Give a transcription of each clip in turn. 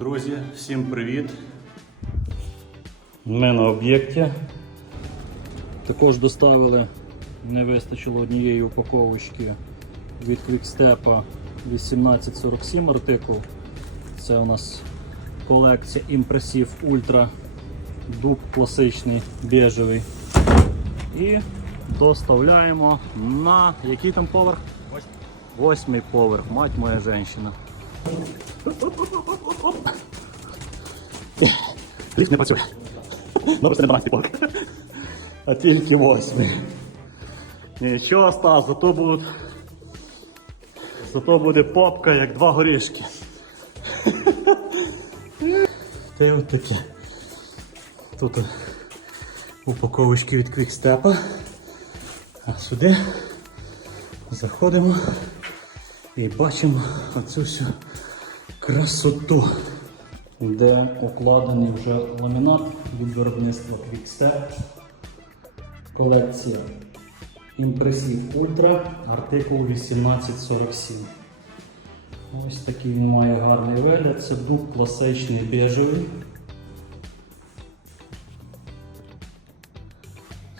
Друзі, всім привіт! Ми на об'єкті. Також доставили, не вистачило однієї упаковочки від Quickstep 1847 артикул. Це у нас колекція Impressive Ultra дуб класичний біжевий. І доставляємо на який там поверх? Восьмий поверх, мать моя жінка. Ліфт не працює. Добре, це не 12 поверх. А тільки восьмий. Нічого, Стас, зато будуть. Зато буде попка, як два горішки. Те от таке. Тут упаковочки від Квікстепа. А сюди заходимо і бачимо оцю всю красоту, де укладений вже ламінат від виробництва Quickstep. Колекція Impressive Ultra, артикул 1847. Ось такий він має гарний вигляд. Це дух класичний біжевий.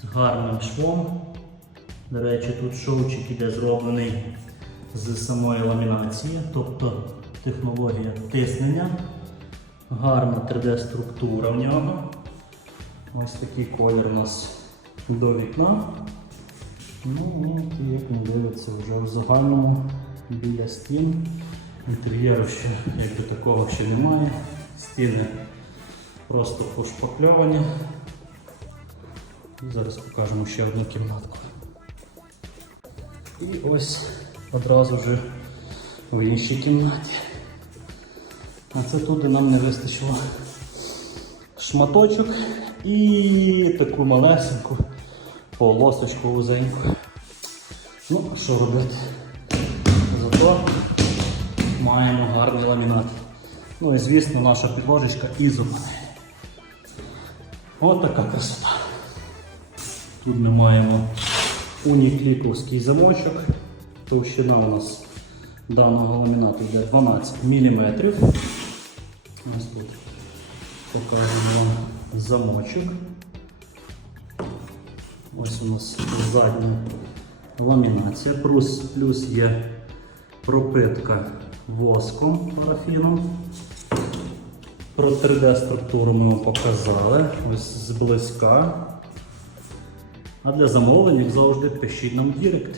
З гарним швом. До речі, тут шовчик іде зроблений з самої ламінації, тобто технологія тиснення. Гарна 3D-структура в нього. Ось такий колір у нас до вікна. Ну, і як не дивиться, вже в загальному біля стін. Інтер'єру ще як до такого ще немає. Стіни просто пошпакльовані. Зараз покажемо ще одну кімнатку. І ось одразу вже в іншій кімнаті. А це тут, нам не вистачило шматочок і таку малесеньку полосочку вузеньку. Ну, що робити? Зато маємо гарний ламінат. Ну і звісно наша підложечка ізопанель. Ось така красота. Тут ми маємо унікліповський замочок. Товщина у нас даного ламінату йде 12 мм. Ось тут покажемо вам замочок. Ось у нас задня ламінація, плюс, плюс є пропитка воском парафіном. Про 3D-структуру ми вам показали, ось зблизька. А для замовлень, як завжди, пишіть нам в Дірект.